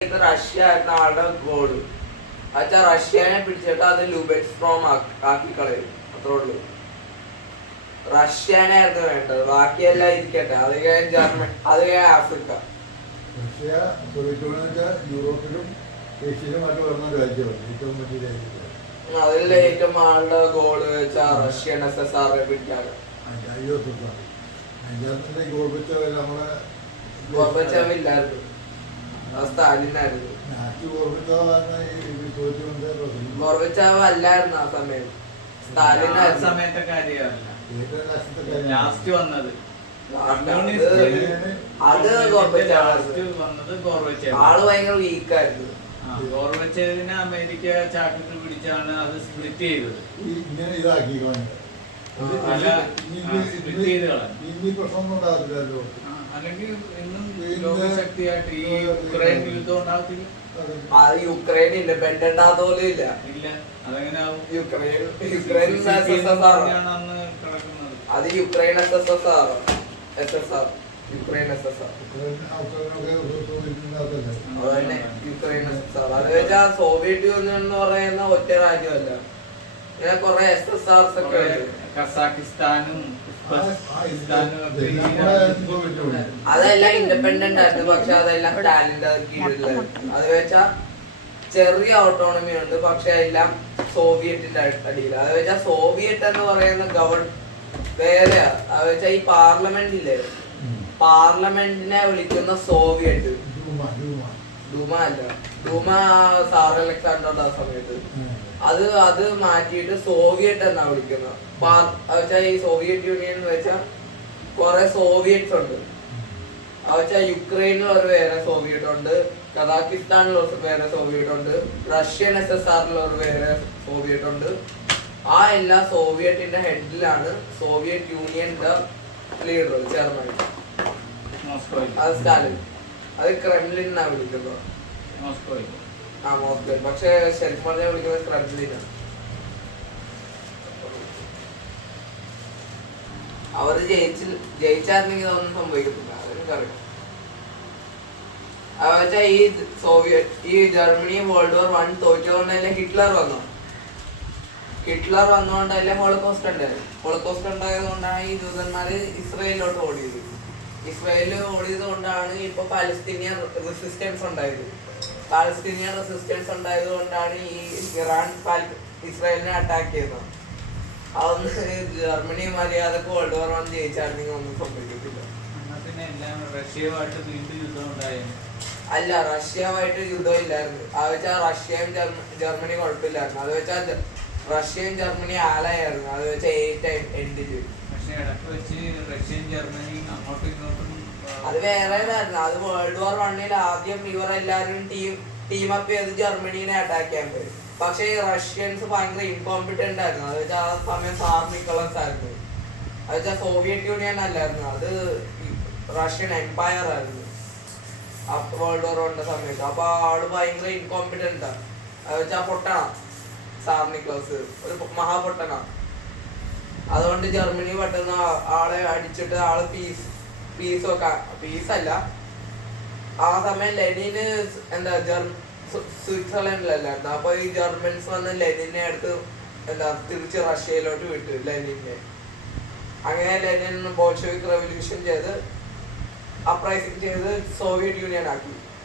Russia ആയിരുന്ന ആളുടെ goal. അച്ഛാ റഷ്യനെ പിടിച്ചിട്ട് അത് ലൂബെറ്റ് സ്ട്രോം ആക്കി കളയും. അത്രേ ഉള്ളൂ. റഷ്യനായിരുന്നു വേണ്ടത്, ബാക്കിയെല്ലാം ഇരിക്കട്ടെ. അത് കഴിഞ്ഞ് ജർമ്മനി, അത് കഴിഞ്ഞ് ആഫ്രിക്ക. റഷ്യ യൂറോപ്പിലും ഏഷ്യയിലുമായിട്ട് വരുന്ന രാജ്യമാണ്, ഏറ്റവും വലിയ രാജ്യമാണ്. അതിൽ ഏറ്റവും ആളുടെ ഗോള് വെച്ചാൽ റഷ്യൻ SSR പിടിക്കാണ്. ഗോർബച്ചേവില്ലായിരുന്നു, സ്റ്റാലിനായിരുന്നു. ഗോർബച്ചേവ് അല്ലായിരുന്നു ആ സമയം, സ്റ്റാലിനായിരുന്നു. അത് ആള് ഭയങ്കര വീക്കായിരുന്നു. ഗോർബച്ചേവിനെ അമേരിക്ക ചാക്കിട്ട് പിടിച്ചാണ് അത് സ്പ്ലിറ്റ് ചെയ്തത്. ഇങ്ങനെ ഇതാക്കി പ്രശ്നമൊന്നും അല്ലെങ്കിൽ ഇന്നും ലോകശക്തിയായിട്ട് ഈ യുക്രൈൻ യുദ്ധം ഉണ്ടാകത്തില്ല. അത് യുക്രൈൻ ഇൻഡിപെൻഡന്റ് ആതോലും ഇല്ല. അതെങ്ങനെയാവും? യുക്രൈൻ അന്ന് കിടക്കുന്നത് അത് യുക്രൈൻ SSR. യുക്രൈൻ SSR അതന്നെ യുക്രൈൻ SSR. അത് വെച്ചാൽ സോവിയറ്റ് യൂണിയൻ എന്ന് പറയുന്ന ഒറ്റ രാജ്യമല്ല, ഇങ്ങനെ കുറെ SSRs ഒക്കെ ഉണ്ട്. കസാക്കിസ്ഥാനും അതെല്ലാം ഇൻഡിപെൻഡന്റ് ആയിരുന്നു, പക്ഷെ അതെല്ലാം സ്റ്റാലിന്റെ കീഴിലായിരുന്നു. അത് വെച്ചാ ചെറിയ ഓട്ടോണമി ഉണ്ട്, പക്ഷെ എല്ലാം സോവിയറ്റിന്റെ അടിയിൽ. അത് വെച്ചാൽ സോവിയറ്റ് എന്ന് പറയുന്ന വേറെയാ. അത് വെച്ചാൽ ഈ പാർലമെന്റ് ഇല്ലേ, പാർലമെന്റിനെ വിളിക്കുന്ന സോവിയറ്റ്. ഡൂമ അല്ല, ഡൂമ സാർ അലക്സാണ്ടറുടെ ആ സമയത്ത് അത് മാറ്റിയിട്ട് സോവിയറ്റ് എന്നാ വിളിക്കുന്നത്. ഈ സോവിയറ്റ് യൂണിയൻ എന്ന് വെച്ചാൽ കുറെ സോവിയറ്റ്സ് ഉണ്ട്. വെച്ചാൽ യുക്രൈനിൽ ഒരു വേറെ സോവിയറ്റ് ഉണ്ട്, കസാക്കിസ്ഥാനിൽ ഒരു വേറെ സോവിയറ്റ് ഉണ്ട്, റഷ്യൻ SSRൽ ഒരു വേറെ സോവിയറ്റ് ഉണ്ട്. ആ എല്ലാ സോവിയറ്റിന്റെ ഹെഡിലാണ് സോവിയറ്റ് യൂണിയന്റെ ലീഡർ ചെയർമാൻ. അത് സ്റ്റാലിൻ. അത് ക്രെംലിൻ എന്നാ വിളിക്കുന്നത്. മോസ്കോ. പക്ഷെ ശരിക്കും പറഞ്ഞാൽ വിളിക്കുന്നത് ക്രെംലിനാണ്. അവർ ജയിച്ചായിരുന്നെങ്കിൽ അതൊന്നും സംഭവിക്കത്തില്ല, അതെനിക്കറിയാം. വെച്ചാ ഈ ജർമ്മനി വേൾഡ് വാർ 1 തോറ്റതുകൊണ്ടല്ലേ ഹിറ്റ്ലർ വന്നുകൊണ്ടല്ലേ ഹോളോകോസ്റ്റ് ഉണ്ടായത്. ഹോളോകോസ്റ്റ് ഉണ്ടായത് കൊണ്ടാണ് ഈ ജൂതന്മാര് ഇസ്രായേലിലോട്ട് ഓടിയത്. ഇസ്രായേലിൽ ഓടിയത് കൊണ്ടാണ് ഇപ്പൊ പാലസ്തീനിയൻ റെസിസ്റ്റൻസ് ഉണ്ടായത്. പാലസ്തീനിയൻ റെസിസ്റ്റൻസ് ഉണ്ടായത് കൊണ്ടാണ് ഈ ഇറാൻ ഇസ്രായേലിനെ അറ്റാക്ക് ചെയ്യുന്നത്. അതൊന്ന് ജർമ്മനി മര്യാദക്ക് വേൾഡ് വാർ 1 ജയിച്ചായിരുന്നെങ്കിൽ ഒന്നും സംഭവിക്കത്തില്ല. അല്ല, റഷ്യയുമായിട്ട് യുദ്ധം ഇല്ലായിരുന്നു. അത് വെച്ചാൽ റഷ്യയും ജർമ്മനി കുഴപ്പമില്ലായിരുന്നു. അത് വെച്ചാൽ റഷ്യയും ജർമ്മനി ആളായിരുന്നു. അത് വെച്ചാൽ എൻഡില് അത് വേറെ ഇതായിരുന്നു. അത് വേൾഡ് വാർ 1 ആദ്യം ഇവരെല്ലാരും ടീം അപ്പ് ചെയ്ത് ജർമ്മനീനെ അറ്റാക്ക് ചെയ്യാൻ പോയി. പക്ഷേ ഈ റഷ്യൻസ് ഭയങ്കര ഇൻകോമ്പിറ്റന്റ് ആയിരുന്നു. അത് വെച്ചാൽ ആ സമയം സാർ നിക്കോളസ് ആയിരുന്നു. അത് വെച്ചാൽ സോവിയറ്റ് യൂണിയൻ അല്ലായിരുന്നു, അത് റഷ്യൻ എംപയർ ആയിരുന്നു വേൾഡ് വാർ 1 സമയത്ത്. അപ്പൊ ആള് ഭയങ്കര ഇൻകോമ്പിറ്റന്റ് ആണ്. അത് വെച്ചാൽ പൊട്ടണ സാർ നിക്കോളസ് ഒരു മഹാപൊട്ടണ. അതുകൊണ്ട് ജർമ്മനി പെട്ടെന്ന് ആളെ അടിച്ചിട്ട് ആള് പീസല്ല. ആ സമയം ലെനിന് സ്വിറ്റ്സർലൻഡിലല്ലായിരുന്നു. അപ്പൊ ഈ ജർമ്മൻസ് വന്ന് ലെനിനെ അടുത്ത് തിരിച്ച് റഷ്യയിലോട്ട് വിട്ടു ലെനിനെ. അങ്ങനെ ലെനിൻ ബോൾഷെവിക് റെവല്യൂഷൻ ചെയ്ത് അപ്രൈസിങ് ചെയ്ത് സോവിയറ്റ് യൂണിയൻ ആക്കി.